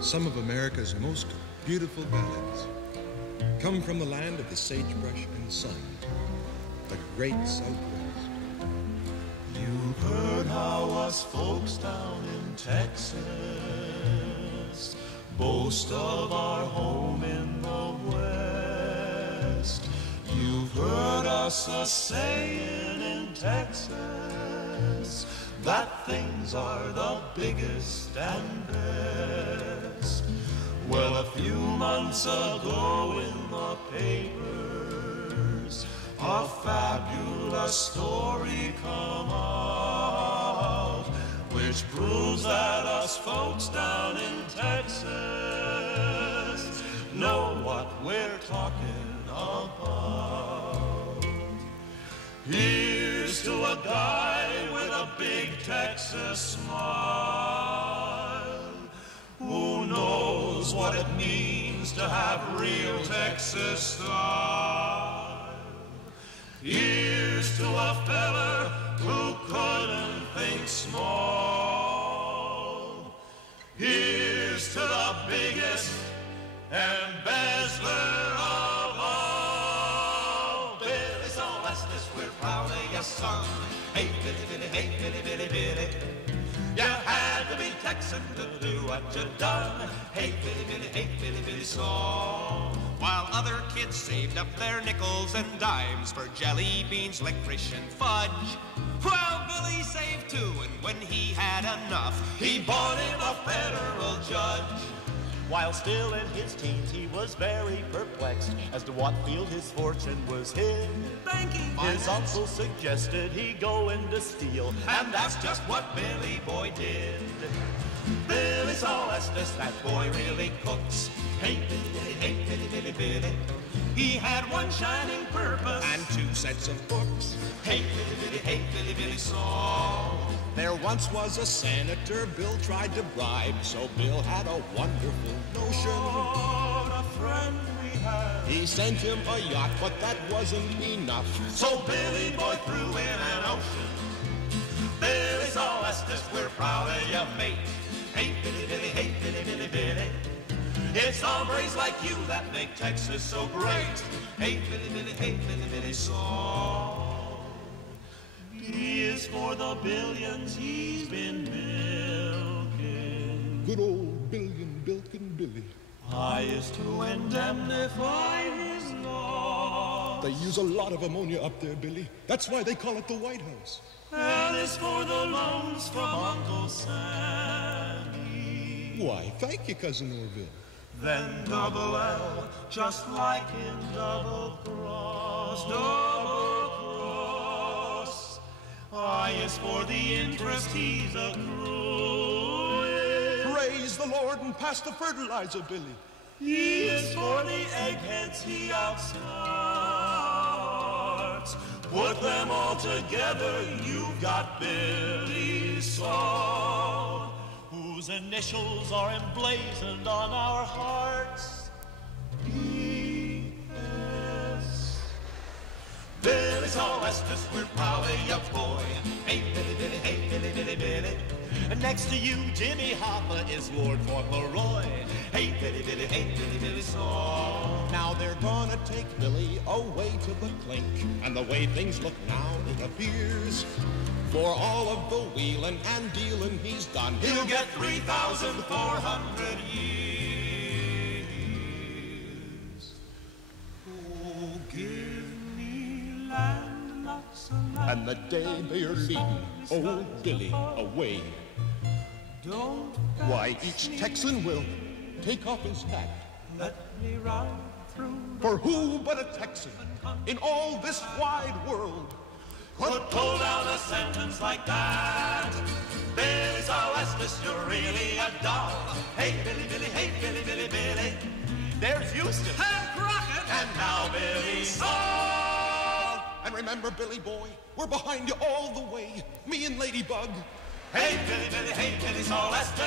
Some of America's most beautiful ballads come from the land of the sagebrush and sun, the great Southwest. You've heard how us folks down in Texas boast of our home in the West. You've heard us a-saying in Texas that things are the biggest and best. Well, a few months ago in the papers, a fabulous story come out, which proves that us folks down in Texas know what we're talking about. Here's to a guy with a big Texas smile, who knows what it means to have real Texas style. Here's to a feller who couldn't think small. Here's to the biggest embezzler of all. Billy Sylvester, we're proud of your son. Hey, Billy, Billy, hey, Billy, Billy, Billy. You had to be Texan to do what you done. Hey, Billy, Billy, hey, Billy, Billy, song. While other kids saved up their nickels and dimes for jelly beans, licorice, and fudge, well, Billy saved too, and when he had enough, he bought him a federal judge. While still in his teens, he was very perplexed as to what field his fortune was hid. Banking. His uncle suggested he go into steel, and that's just what Billy Boy did. Billy Sylvester, that boy really cooks. Hey, Billy, Billy, hey, Billy, Billy, Billy. He had one shining purpose And 2 sets of books. Hey, Billy, Billy, hey, Billy, Billy, song. There once was a senator Bill tried to bribe, so Bill had a wonderful notion. What a friend we had. He sent him a yacht, but that wasn't enough. So Billy Boy threw in an ocean. Billy Sylvester, we're proud of you, mate. Hey, Billy, Billy, hey, Billy, Billy, Billy. It's hombres like you that make Texas so great. Hey, Billy, Billy, hey, Billy, Billy, song. He is for the billions he's been milking. Good old billion bilking Billy. I is to indemnify his loss. They use a lot of ammonia up there, Billy. That's why they call it the White House. L is for the loans from Uncle Sammy. Why, thank you, Cousin Orville. Then double L, just like in Double Cross, Double Cross. I is for the interest he's accruing. Praise the Lord and pass the fertilizer, Billy. He is for the eggheads he outstarts. Put them all together, you've got Billy's song, whose initials are emblazoned on our hearts. B.S. Billy Sylvester, we're proud of you, boy. Hey, Billy, Billy, hey, Billy, Billy, Billy. And next to you, Jimmy Hoffa is Lord Fauntleroy. Hey, Billy, Billy, hey, Billy, Billy, song. Now they're gonna take Billy away to the clink, and the way things look now, it appears, for all of the wheeling and dealing he's done, he'll get 3,400 years. Oh, give me land, lots of land. And the day they're leading old Billy away, don't why, each Texan will take off his hat. Let me ride through. For who but a Texan in all this wide world could pull down a sentence like that? Billy Sylvester, you're really a doll. Hey, Billy, Billy, hey, Billy, Billy, Billy. There's Houston. And Crockett. And now Billy Song. And remember, Billy boy, we're behind you all the way, me and Ladybug. Hey, Billy, Billy, hey, Billy Sylvester.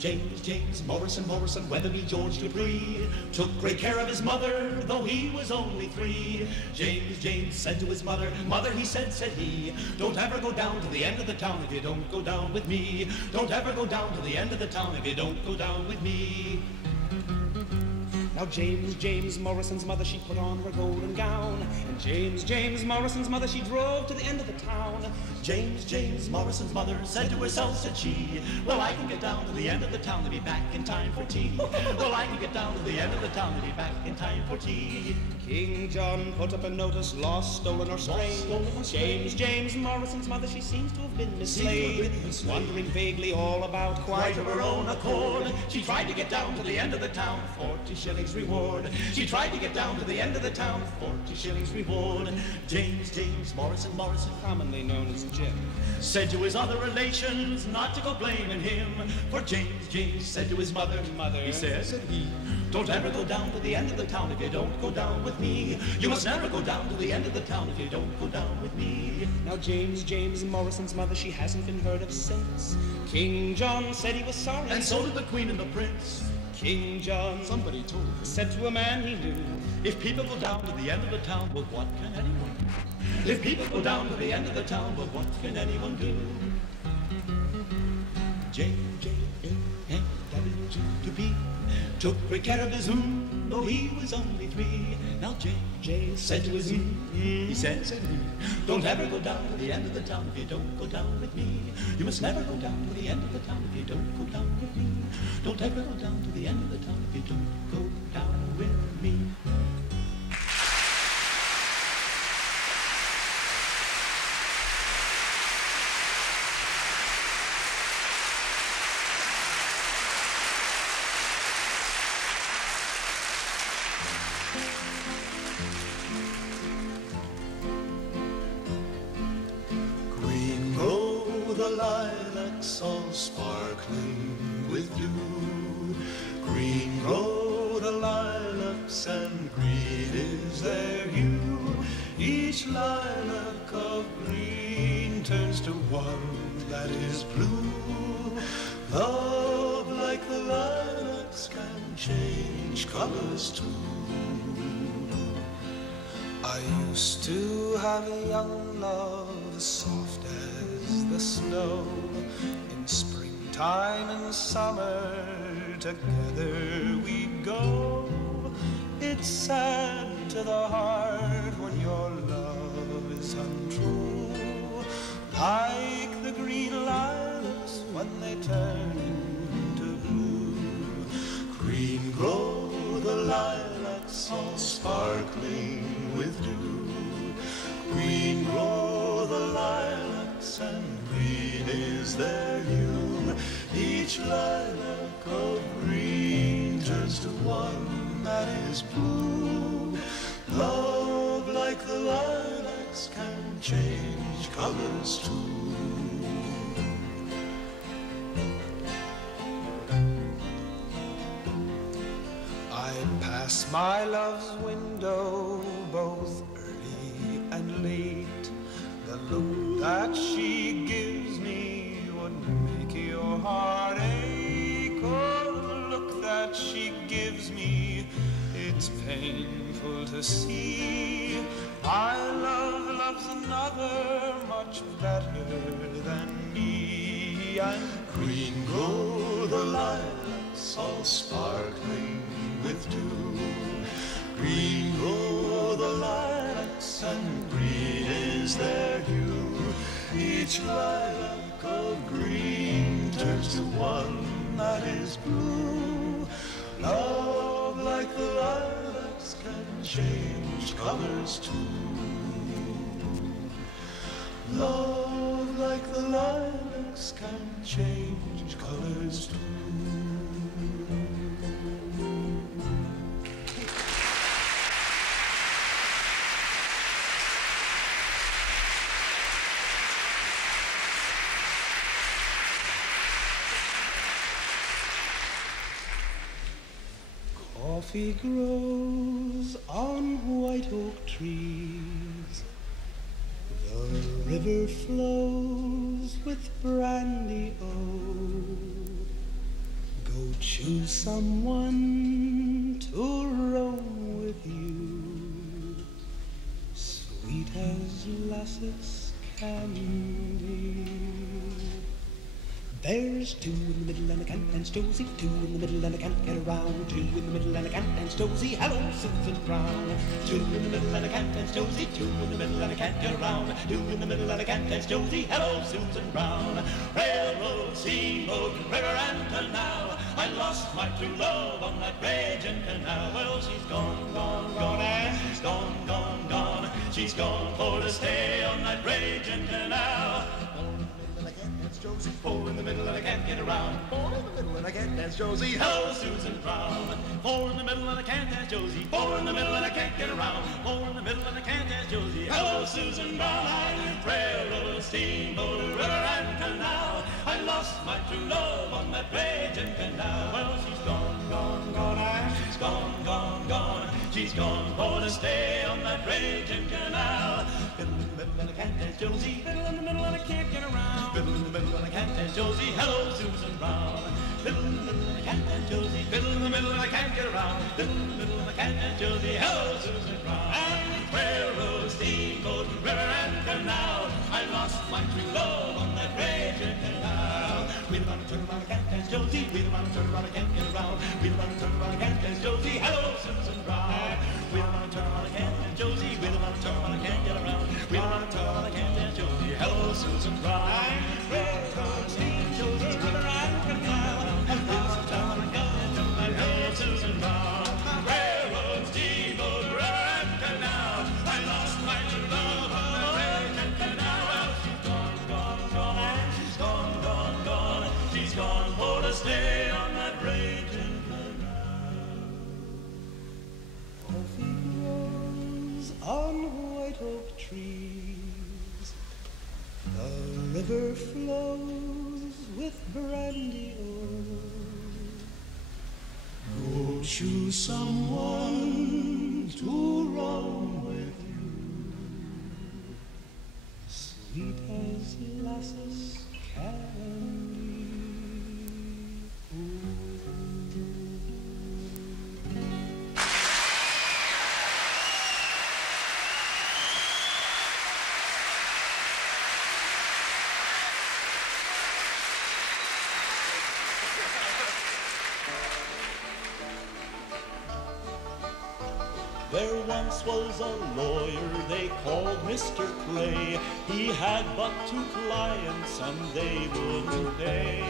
James Morrison, Weatherby George Dupree took great care of his mother, though he was only 3. James said to his mother, "Mother," he said he, "don't ever go down to the end of the town if you don't go down with me. Don't ever go down to the end of the town if you don't go down with me." Now James Morrison's mother, she put on her golden gown, and James Morrison's mother, she drove to the end of the town. James Morrison's mother said to herself, said she, "Well, I can get down to the end of the town to be back in time for tea. Well, I can get down to the end of the town to be back in time for tea." King John put up a notice, lost, stolen, or strayed. James Morrison's mother, she seems to have been mislaid, wandering vaguely all about, quite of her own accord. She tried to get down to the end of the town, 40 shillings reward. She tried to get down to the end of the town, 40 shillings reward. James Morrison, commonly known as Jim, said to his other relations not to go blaming him, for James said to his mother, he said he, "Don't ever go down to the end of the town if you don't go down with me. You must never go down to the end of the town if you don't go down with me." Now James Morrison's mother, she hasn't been heard of since. King John said he was sorry, and so did the Queen and the Prince. King John, somebody told him, said to a man he knew, "If people go down to the end of the town, well, what can anyone do? If people go down to the end of the town, well, what can anyone do?" J-W-B took great care of his though he was only 3. Now J said to his he said, "Don't ever go down to the end of the town if you don't go down with me. You must never go down to the end of the town if you don't go down with me. Don't ever go down to the end of the town if you don't go down with me." Lilacs all sparkling with dew. Green grow the lilacs and green is their hue. Each lilac of green turns to one that is blue. Love, like the lilacs, can change colors too. I used to have a young love soft as the snow. In springtime and summer together we'd go. It's sad to the heart when your love is untrue, like the green lilacs when they turn into blue. Green grow the lilacs all sparkling with dew. Green grow the lilacs and green is their hue. Each lilac of green turns to one that is blue. Love, like the lilacs, can change colors too. I pass my love's window both early and late. The look that she gives me would make your heart ache. Oh, the look that she gives me, it's painful to see. My love loves another much better than me. And green grow the lilacs all sparkling with dew. Green grow the lilacs and green is their hue. Each lilac of green turns to one that is blue. Love, like the lilacs, can change colors too. Love, like the lilacs, can change colors too. Coffee grows on white oak trees. The river flows with brandy oh. Go choose someone to roam with you, sweet as lasses can be. There's two in the middle and I can't dance Josie, two in the middle and I can't get around, two in the middle and I can't dance Josie, hello Susan Brown. Two in the middle and I can't dance Josie, two in the middle and I can't get around, two in the middle and I can't dance Josie, hello Susan Brown. Railroad, steamboat, river and canal, I lost my true love on that raging canal. Well, she's gone, gone, gone, and she's gone, gone, gone. She's gone for to stay on that raging canal. Josie, four in the middle and I can't get around, four in the middle and I can't dance Josie, hello Susan Brown. Four in the middle and I can't dance Josie, four in the middle and I can't get around, four in the middle and I can't dance Josie, hello Susan Brown. Railroad, steamboat, river and canal, I lost my true love on that raging canal. Well, she's gone, gone, gone, and she's gone, gone, gone. She's gone for to stay on that raging canal. Fiddle in the middle and I can't dance Josie, fiddle in the middle and I can't get around, fiddle in the middle and I can't dance Josie, hello Susan Brown. Fiddle in the middle and I can't dance Josie, fiddle in the middle and I can't get around, fiddle in the middle and I can't dance Josie, hello Susan Brown. And railroad, steamboat, river and canal, I lost my true love on that raging canal. Wheel around and turn around, I can't dance Josie, wheel around and turn around, I can't get around, wheel around and turn around, I can't dance Josie, hello Susan Brown. Wheel around and turn around, I can't dance Josie, wheel around and turn around, I can't get around, wheel around and turn around, I can't dance Josie, hello Susan Brown. Railroad, steam, Josie, river and canal, I lost town, I can't dance Josie, hello Susan Brown. Railroad, steamboat, river and canal, I lost my true love on the raging canal. Well, she's gone, gone, gone, and she's gone, gone, gone. She's gone for to stay on that raging canal. Coffee grows on white oak trees, the river flows with brandy o'er. Go choose someone to roam with you, sweet as lasses can be. There once was a lawyer they called Mr. Clay. He had but 2 clients and they wouldn't pay.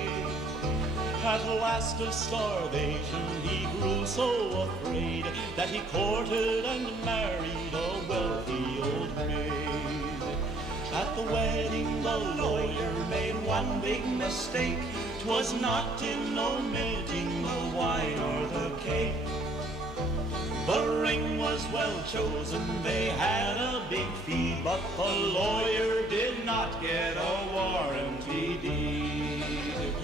At last of starvation he grew so afraid that he courted and married a wealthy old maid. At the wedding the lawyer made one big mistake. 'Twas not in omitting the wine or the cake. The ring was well chosen, they had a big fee, but the lawyer did not get a warranty deed.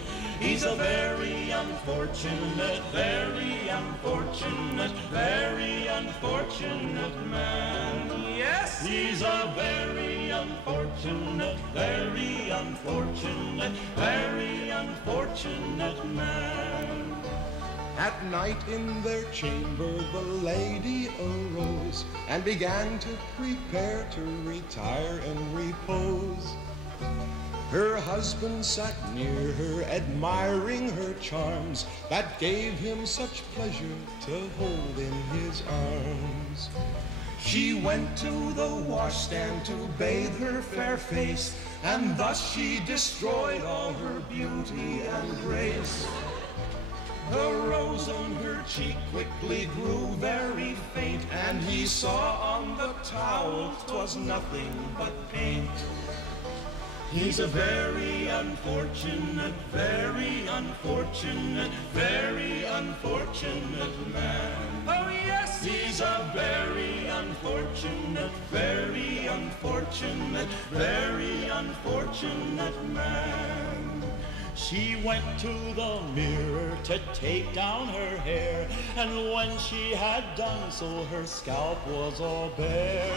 He's a very unfortunate, very unfortunate, very unfortunate man. Yes, he's a very unfortunate, very unfortunate, very unfortunate man. At night in their chamber the lady arose and began to prepare to retire and repose. Her husband sat near her, admiring her charms, that gave him such pleasure to hold in his arms. She went to the washstand to bathe her fair face, and thus she destroyed all her beauty and grace. The rose on her cheek quickly grew very faint, and he saw on the towel 'twas nothing but paint. He's a very unfortunate, very unfortunate, very unfortunate man. Oh yes, he's a very unfortunate, very unfortunate, very unfortunate man. She went to the mirror to take down her hair, and when she had done so, her scalp was all bare.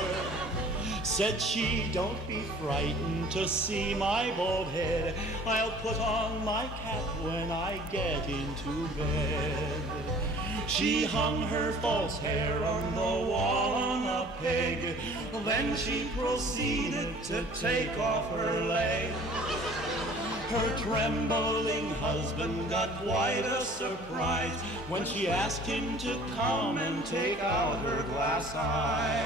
Said she, don't be frightened to see my bald head. I'll put on my cap when I get into bed. She hung her false hair on the wall on a peg. Then she proceeded to take off her leg. Her trembling husband got quite a surprise when she asked him to come and take out her glass eye.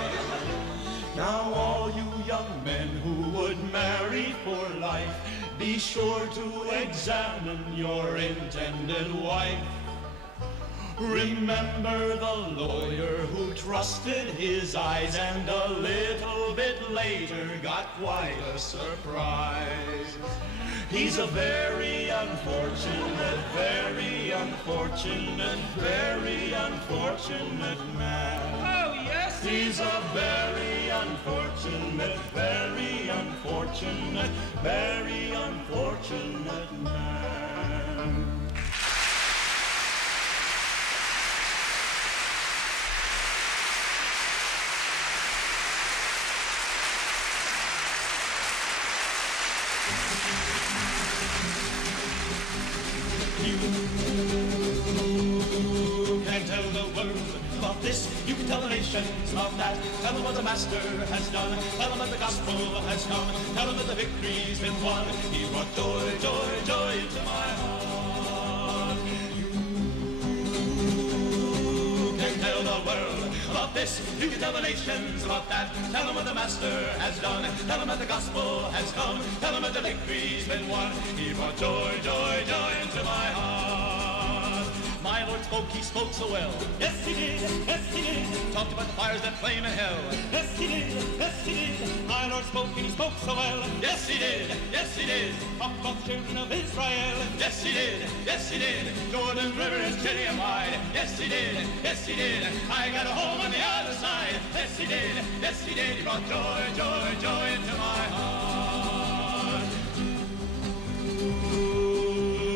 Now all you young men who would marry for life, be sure to examine your intended wife. Remember the lawyer who trusted his eyes and a little bit later got quite a surprise. He's a very unfortunate, very unfortunate, very unfortunate man. Oh, yes. He's a very unfortunate, very unfortunate, very unfortunate man. You can tell the world about this, you can tell the nations about that. Tell them what the Master has done, tell them that the gospel has come, tell them that the victory's been won. He brought joy, joy, joy into my heart. You can tell the world about this, you can tell the nations about that. Tell them what the Master has done, tell them that the gospel has come, tell them that the victory's been won. He brought joy, joy, joy into my heart. My Lord spoke, he spoke so well. Yes, he did, yes, he did. Talked about the fires that flame in hell. Yes, he did, yes, he did. My Lord spoke, and he spoke so well. Yes, he did, yes, he did. Talked about the children of Israel. Yes, he did, yes, he did. Jordan River is Gideon wide. Yes, he did, yes, he did. I got a home on the other side. Yes, he did, yes, he did. He brought joy, joy, joy into my heart.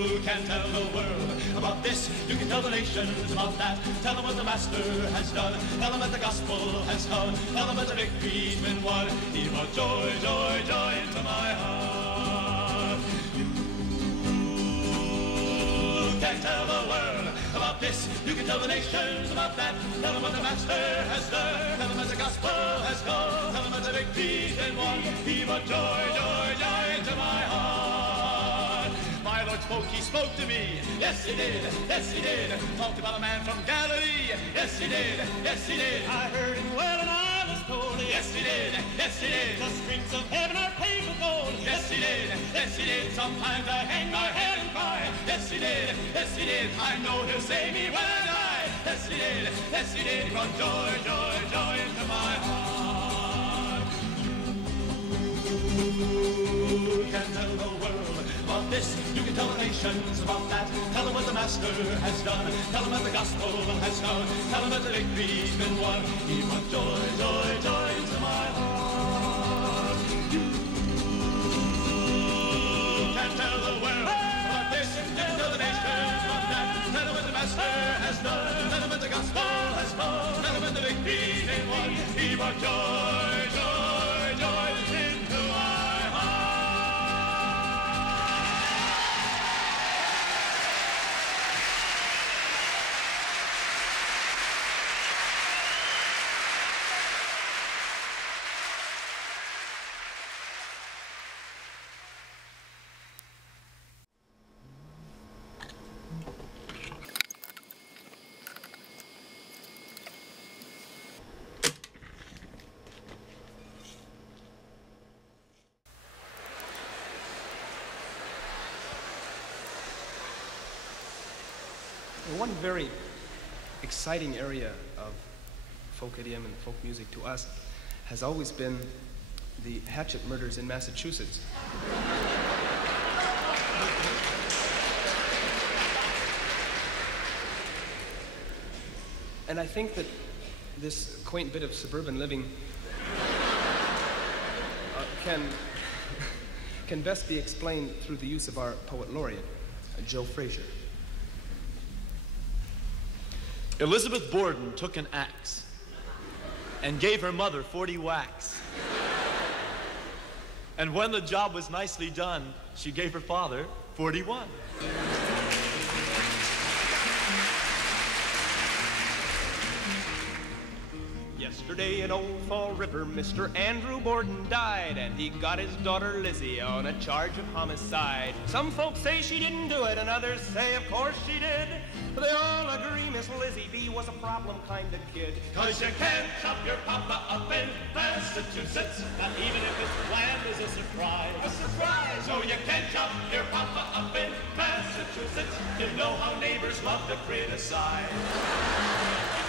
You can tell the world about this, you can tell the nations about that. Tell them what the Master has done, tell them that the gospel has come, tell them that the victory's been won. He brought joy, joy, joy into my heart. You can tell the world about this, you can tell the nations about that. Tell them what the Master has done, tell them that the gospel has come, tell them that the victory's been won. He brought joy, joy, joy into my heart. My Lord spoke, he spoke to me. Yes, he did, yes, he did. Talked about a man from Galilee. Yes, he did, yes, he did. I heard him well and I was told. Yes, he did, yes, he did. The streets of heaven are paved with gold. Yes, he did, yes, he did. Sometimes I hang my head and cry. Yes, he did, yes, he did. I know he'll save me when I die. Yes, he did, yes, he did. He brought joy, joy, joy into my heart. You can tell the world about this, you can tell the nations about that. Tell them what the Master has done, tell them that the gospel has come, tell them that the victory's been won. He brought joy, joy, joy into my heart. You can tell the world about this, you can tell the nations about that. Tell them what the Master has done, tell them that the gospel has come, tell them that the victory's been won. He brought joy, joy, joy into my heart. One very exciting area of folk idiom and folk music to us has always been the hatchet murders in Massachusetts. And I think that this quaint bit of suburban living can best be explained through the use of our poet laureate, Joe Frazier. Elizabeth Borden took an axe and gave her mother 40 whacks. And when the job was nicely done, she gave her father 41. Yesterday in Old Fall River, Mr. Andrew Borden died, and he got his daughter Lizzie on a charge of homicide. Some folks say she didn't do it, and others say of course she did. But they all agree Miss Lizzie B was a problem kind of kid. 'Cause you can't chop your papa up in Massachusetts, not even if his plan is a surprise. A surprise! No, you can't chop your papa up in Massachusetts. You know how neighbors love to criticize.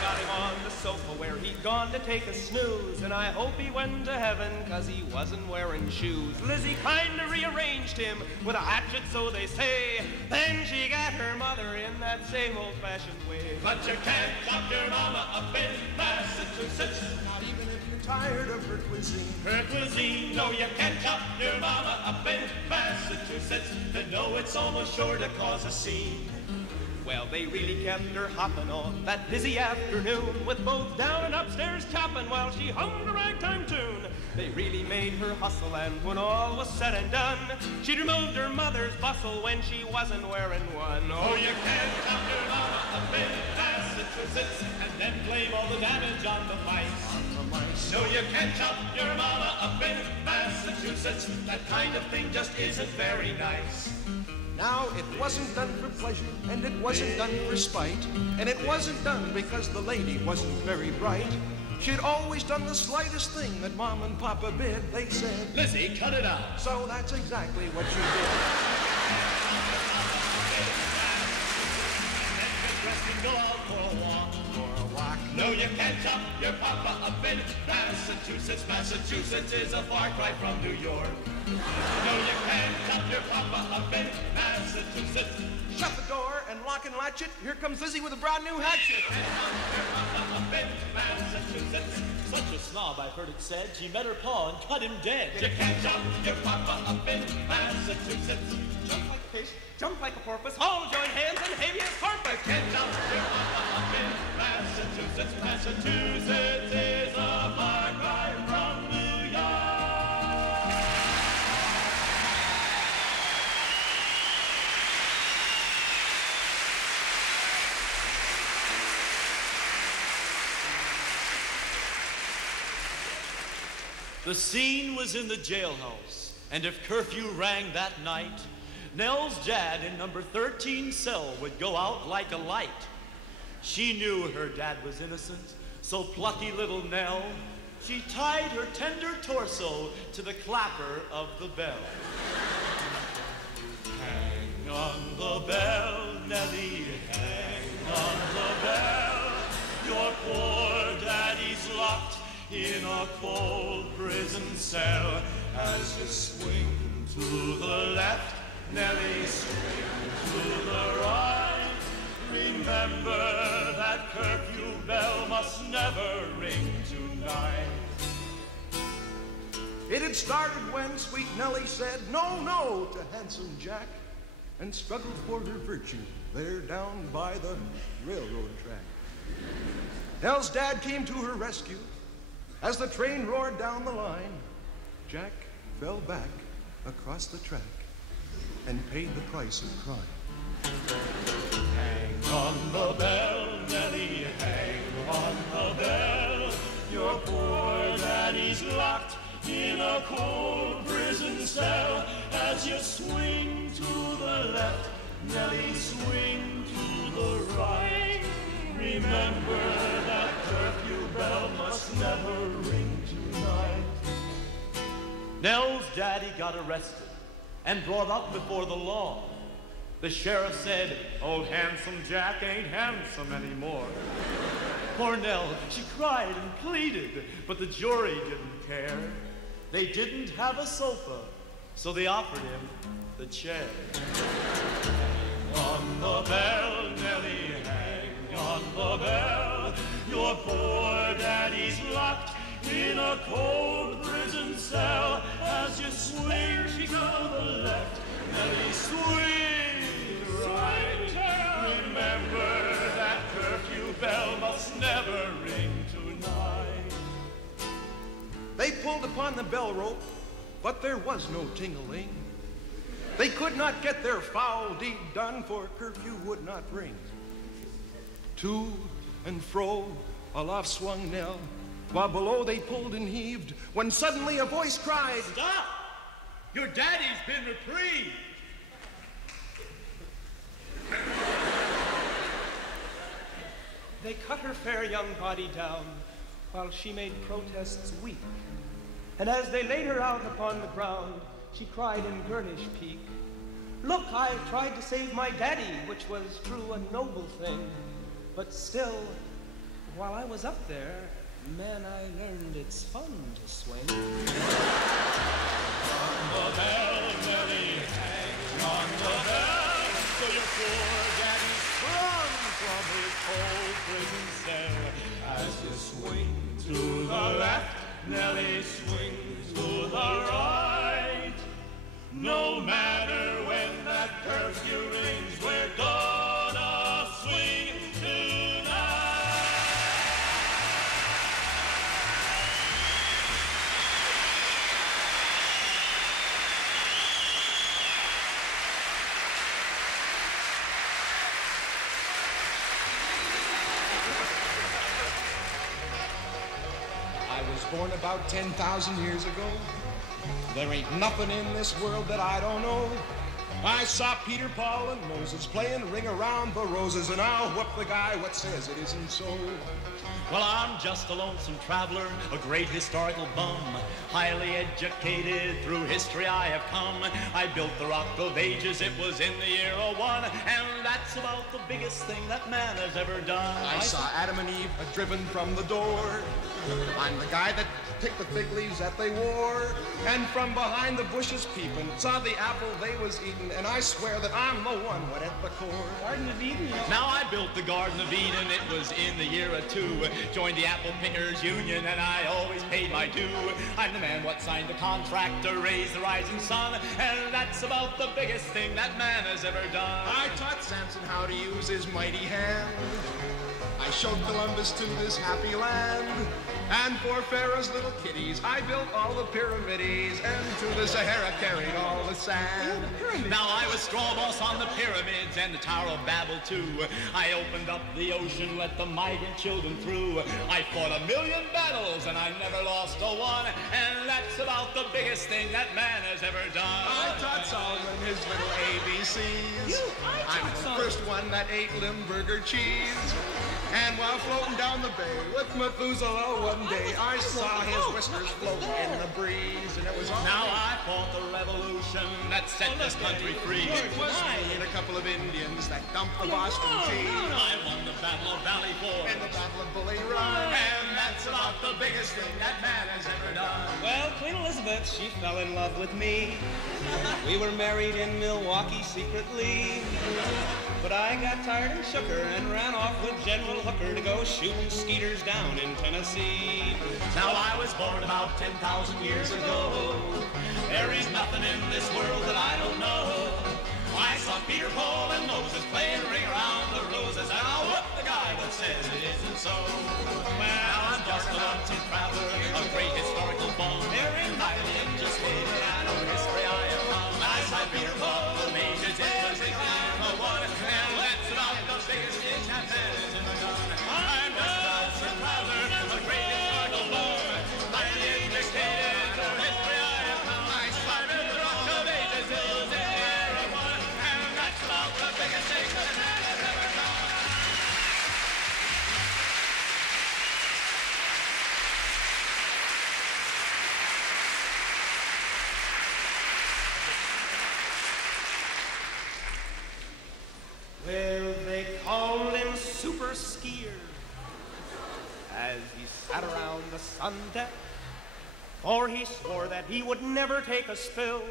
Got him on the sofa where he'd gone to take a snooze, and I hope he went to heaven 'cause he wasn't wearing shoes. Lizzie kinda rearranged him with a hatchet, so they say. Then she got her mother in that same old-fashioned way. But you can't chop your mama up in Massachusetts, Not even if you're tired of her cuisine. her cuisine. No, you can't chop your mama up in Massachusetts. You know it's almost sure to cause a scene. Well, they really kept her hopping on that busy afternoon, with both down and upstairs chopping while she hummed a ragtime tune. They really made her hustle, and when all was said and done, she'd removed her mother's bustle when she wasn't wearing one. Oh, you can't chop your mama up in Massachusetts and then blame all the damage on the mice. No, you can't chop your mama up in Massachusetts. That kind of thing just isn't very nice. Now, it wasn't done for pleasure, and it wasn't done for spite, and it wasn't done because the lady wasn't very bright. She'd always done the slightest thing that Mom and Papa bid. They said, Lizzie, cut it out. so that's exactly what she did. And then get dressed and go out for a walk. No, you can't chop your papa up in Massachusetts. Massachusetts is a far cry from New York. No, you can't chop your papa up in Massachusetts. Shut the door and lock and latch it. Here comes Lizzie with a brand new hatchet. Up in Massachusetts. Such a snob, I've heard it said. She met her pa and cut him dead. You can't chop your papa up in Massachusetts. Jump like a fish, jump like a porpoise, all join hands and habeas corpus. Can't chop your papa up in Massachusetts. Massachusetts is a far cry from New York. The scene was in the jailhouse, and if curfew rang that night, Nell's dad in number 13 cell would go out like a light. She knew her dad was innocent, so plucky little Nell, she tied her tender torso to the clapper of the bell. Hang on the bell, Nellie, hang on the bell. Your poor daddy's locked in a cold prison cell. As you swing to the left, Nellie, swing to the right. Remember that curfew bell must never ring tonight. It had started when sweet Nellie said no, no to handsome Jack and struggled for her virtue there down by the railroad track. Nell's dad came to her rescue. As the train roared down the line, Jack fell back across the track and paid the price of crime. Hang on the bell, Nellie, hang on the bell. Your poor daddy's locked in a cold prison cell. As you swing to the left, Nellie, swing to the right. Remember that curfew bell must never ring tonight. Nell's daddy got arrested and brought up before the law. The sheriff said, old handsome Jack ain't handsome anymore. Poor Nell, she cried and pleaded, but the jury didn't care. They didn't have a sofa, so they offered him the chair. Hang on the bell, Nellie, hang on the bell. Your poor daddy's locked in a cold prison cell. As you swing to the left, Nellie, swing right. Remember that curfew bell must never ring tonight. They pulled upon the bell rope, but there was no ting-a-ling. They could not get their foul deed done, for curfew would not ring. To and fro aloft swung Nell, while below they pulled and heaved, when suddenly a voice cried, "Stop! Your daddy's been reprieved!" They cut her fair young body down, while she made protests weak. And as they laid her out upon the ground, she cried in girlish pique, "Look, I tried to save my daddy, which was true a noble thing. But still, while I was up there, man, I learned it's fun to swing." On the bell, Nellie, hang on the bell, so your poor daddy's sprung from his cold prison cell. As you swing to the left, Nellie swings to the right. No matter when that curfew rings, we're gonna swing tonight. I was born about 10,000 years ago. There ain't nothing in this world that I don't know. I saw Peter, Paul, and Moses playing Ring Around the Roses, and I'll whoop the guy what says it isn't so. Well, I'm just a lonesome traveler, a great historical bum. Highly educated, through history I have come. I built the Rock of Ages, it was in the year '01, and that's about the biggest thing that man has ever done. I saw Adam and Eve driven from the door. I'm the guy that picked the fig leaves that they wore, and from behind the bushes peeping, saw the apple they was eating, and I swear that I'm the one what at the core. Garden of Eden. Now I built the Garden of Eden, it was in the year '02. Joined the Apple Pickers Union and I always paid my due. I'm the man what signed the contract to raise the rising sun, and that's about the biggest thing that man has ever done. I taught Samson how to use his mighty hand. I showed Columbus to this happy land. And for Pharaoh's little kitties, I built all the pyramids, and to the Sahara carried all the sand. Now I was straw boss on the pyramids and the Tower of Babel too. I opened up the ocean, let the migrant children through. I fought 1,000,000 battles and I never lost a one, and that's about the biggest thing that man has ever done. I taught Solomon his little ABCs. I'm the first one that ate Limburger cheese. And while floating down the bay with Methuselah one day, I saw his whiskers floating in the breeze, and it was all Now I fought the revolution that set this country free. It was me and a couple of Indians that dumped the Boston tea. I won the Battle of Valley Forge In the Battle of Bully Run. and that's about the biggest thing that man has ever done. Well, Queen Elizabeth, she fell in love with me. We were married in Milwaukee secretly. But I got tired and shook her and ran off with General Hooker to go shooting skeeters down in Tennessee. Now I was born about 10,000 years ago. There is nothing in this world that I don't know. I saw Peter, Paul, and Moses playing Ring Around the Roses, and I'll whoop the guy that says it isn't so. Well, I'm just a lonesome traveler, a great historical bum. There in highly educated, I know history I have come. I saw Peter, Paul, and Moses, it was the one, and that's about the biggest thing that man has ever done. I'm just a lonesome traveler, a great historical bum. Highly educated, through history I have come. I built the Rock of Ages, it was in the year '01, and that's about the biggest thing that man has ever done. Well, they called him Super Skier as he sat around the sun deck, for he swore that he would never take a spill.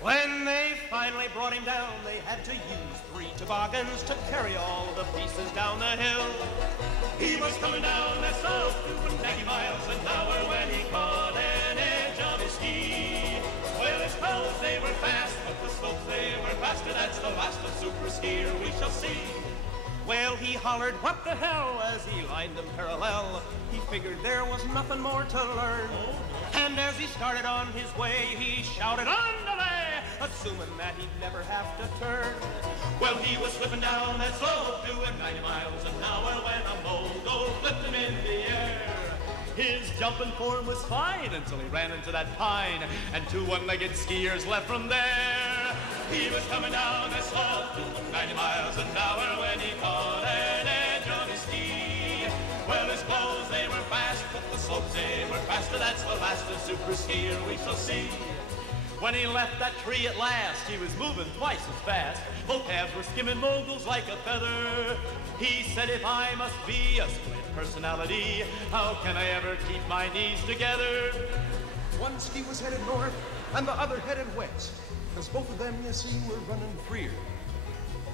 When they finally brought him down, they had to use 3 toboggans to carry all the pieces down the hill. He was coming down that slope, doing 90 miles an hour when he caught an edge of his ski. Well, his clothes, they were fast, but the slopes, they were faster. That's the last of Super Skier we shall see. Well, he hollered, what the hell, as he lined them parallel. He figured there was nothing more to learn. And as he started on his way, he shouted, "Andale!" assuming that he'd never have to turn. Well, he was slipping down that slope, doing 90 miles an hour when a mogul flipped him in the air. His jumping form was fine until he ran into that pine, and two one-legged skiers left from there. He was coming down that slope, doing 90 miles an hour when he caught an edge on his ski. Well, his clothes, they were fast, but the slopes, they were faster. That's the last of super skier we shall see. When he left that tree at last, he was moving twice as fast. Both halves were skimming moguls like a feather. He said, if I must be a split personality, how can I ever keep my knees together? One ski was headed north and the other headed west, because both of them, you see, were running freer.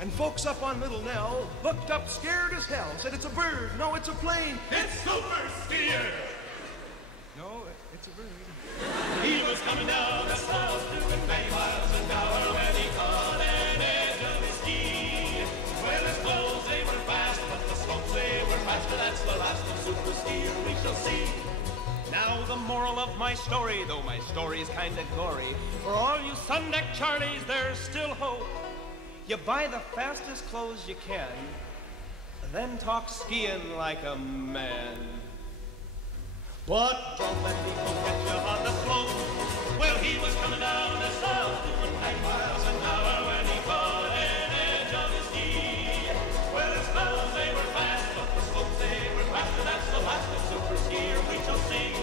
And folks up on Little Nell looked up scared as hell, said, "It's a bird, no, it's a plane." It's super skier! No, it's a bird. He was coming down the slope, doing 90 miles an hour when he caught an edge of his ski. Well, his clothes, they were fast, but the slopes, they were faster. That's the last of super skier we shall see. Now the moral of my story, though my story's kinda gory, for all you Sundeck Charlies, there's still hope. You buy the fastest clothes you can, then talk skiing like a man. But don't let people get you on the slope. Well, he was coming down the slope, doing 90 miles an hour when he caught an edge of his ski. Well, his clothes, they were fast, but the slopes, they were faster. That's the last of super skier we shall see.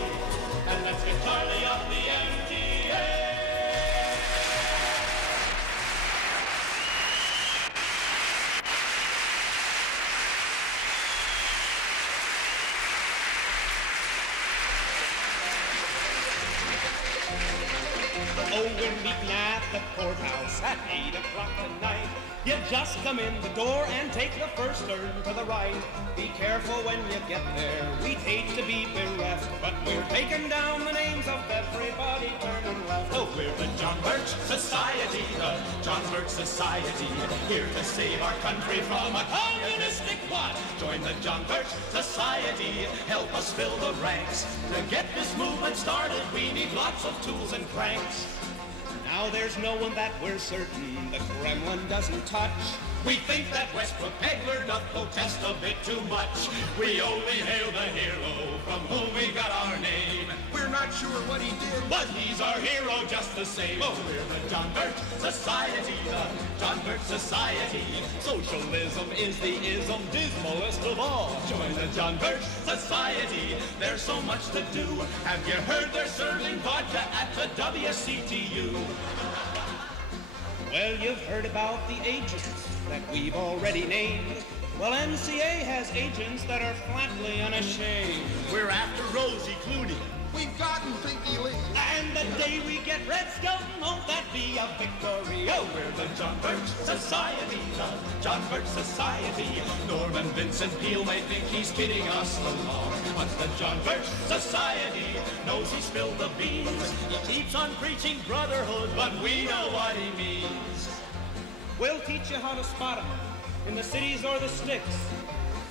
And let's get Charlie off the MTA. Oh, we're meeting at the courthouse at 8 o'clock tonight. You just come in the door and take the first turn to the right. Be careful when you get there, we'd hate to be bereft, but we're taking down the names of everybody turning left. Oh, we're the John Birch Society, the John Birch Society, here to save our country from a communistic plot. Join the John Birch Society, help us fill the ranks. To get this movement started, we need lots of tools and cranks. Now there's no one that we're certain the Kremlin doesn't touch. We think that Westbrook Pegler doth protest a bit too much. We only hail the hero from whom we got our name. We're not sure what he did, but he's our hero just the same. Oh, we're the John Birch Society, the John Birch Society. Socialism is the ism dismalest of all. Join the John Birch Society, there's so much to do. Have you heard they're serving vodka at the WCTU? Well, you've heard about the agents that we've already named. Well, NCA has agents that are flatly unashamed. We're after Rosie Clooney. We've gotten Pinky Lee. And the day we get Red Skelton, won't that be a victory? Oh, we're the John Birch Society, the John Birch Society. Norman Vincent Peale may think he's kidding us along, but the John Birch Society knows he spilled the beans. He keeps on preaching brotherhood, but we know what he means. We'll teach you how to spot 'em in the cities or the sticks.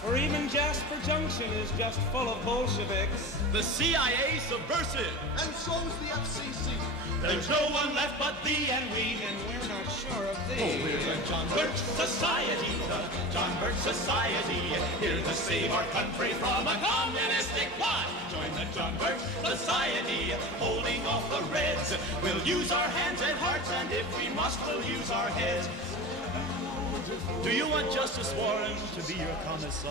Or even Jasper Junction is just full of Bolsheviks. The CIA subversive. And so's the FCC. There's no one left but thee and we. And we're not sure of thee. Oh, we're the John Birch Society, the John Birch Society, here to save our country from a communistic plot. Join the John Birch Society, holding off the Reds. We'll use our hands and hearts, and if we must, we'll use our heads. Do you want Justice Warren to be your commissar?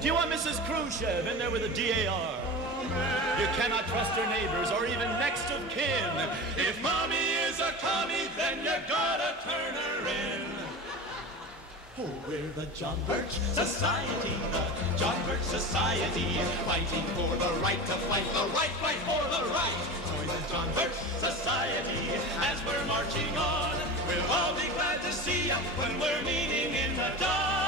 Do you want Mrs. Khrushchev in there with a DAR? You cannot trust your neighbors or even next of kin. If mommy is a commie, then you gotta turn her in. Oh, we're the John Birch Society, the John Birch Society, fighting for the right to fight the right, fight for the right. Join the John Birch Society as we're marching on. We'll all be glad to see you when we're meeting in the dawn.